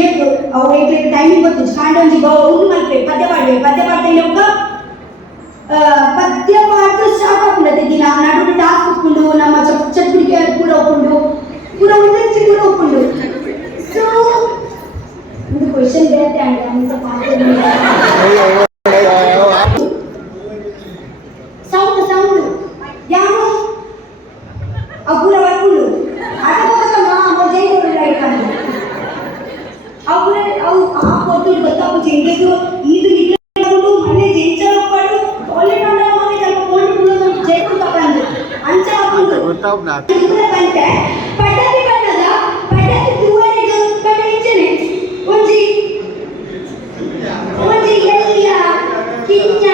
एक और एक टाइमिंग को कांडोंजी गो उन मल्पे पद्य पाडते लोक पद्य पाडते स्टार्ट आपुंडते दिन नडुडु टास्क उपुंडु नम्म चटुडिके पूरा उपुंडु पूरा उंडंची पूरा उपुंडु सो ಇದು ಕ್ವೆಶ್ಚನ್ ಬೇರೆ ಅಂತ ಪಾಠ ಸೌಂಡ್ ಯಾರು ಅಪೂರ ವರ್ಕುಂಡು ಅಡಗೋತಮ್ಮ ಅಮ್ಮ ಜೈಲು ಲೈಟ್ ಮಾಡಿ ಅಪೂರ ಅವು ಆ ಕೊಟ್ಟು ಗೊತ್ತಾಪು ಚೆಂಗೆದು ಇದು ಇದ್ಕೊಂಡು ಮನೆ ಜೆಂಚರಪ್ಪಾಡು ಟಾಯ್ಲೆಟ್ ಅನ್ನ ಮನೆ ಸ್ವಲ್ಪ ಕೊಂಡು ಜೈಲು ತಗೊಂಡು ಅಂಚ ಹಾಕೊಂಡು ಗೊತ್ತಾಪ್ ನಾ ಇಬ್ಬರ ಬಂತೆ ಪಟಾಕಿ ಬಣ್ಣದ ಪಟಾಕಿ ತೂವರೆಗೆ ಕಡೆ ಇಂಚನೆ ಒಂಜಿ ಎಲ್ಲಿಯ ಕಿಂಚ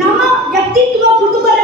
ನಮ್ಮ ವ್ಯಕ್ತಿತ್ವ ಕುತೂಹಲ